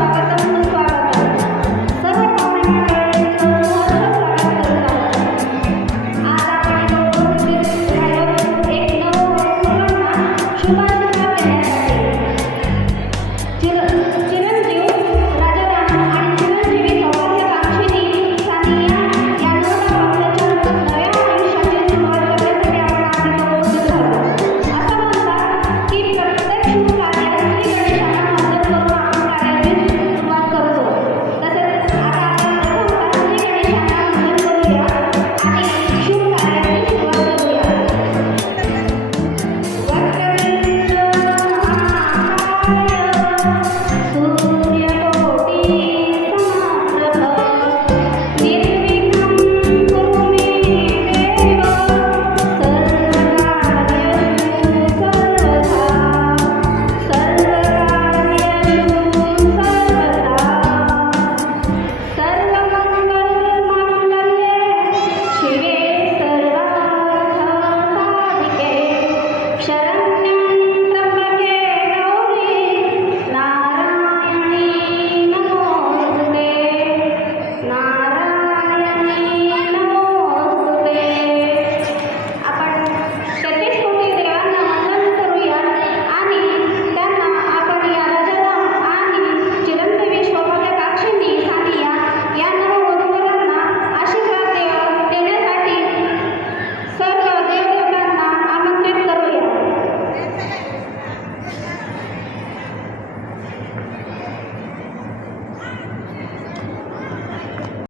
स्वागतम